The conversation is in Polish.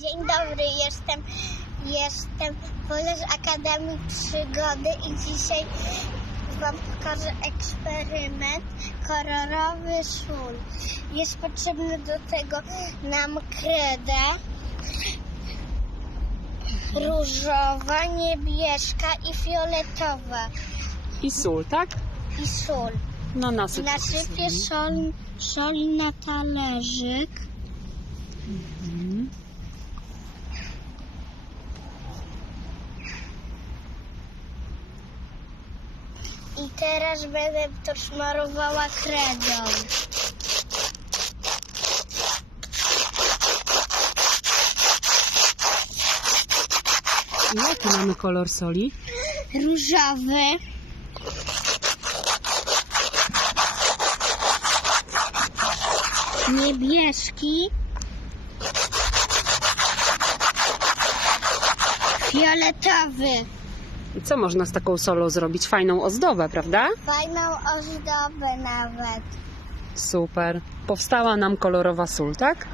Dzień dobry, jestem, jestem z Akademii Przygody i dzisiaj Wam pokażę eksperyment kolorowy sól. Jest potrzebny do tego nam kreda różowa, niebieska i fioletowa I sól, tak? i sól. No nasyp. Nasypię sol, sol na talerzyk. I teraz będę to smarowała kredą. Jaki mamy kolor soli? Różowy. Niebieski. Fioletowy. I co można z taką solą zrobić? Fajną ozdobę, prawda? Fajną ozdobę nawet. Super. Powstała nam kolorowa sól, tak?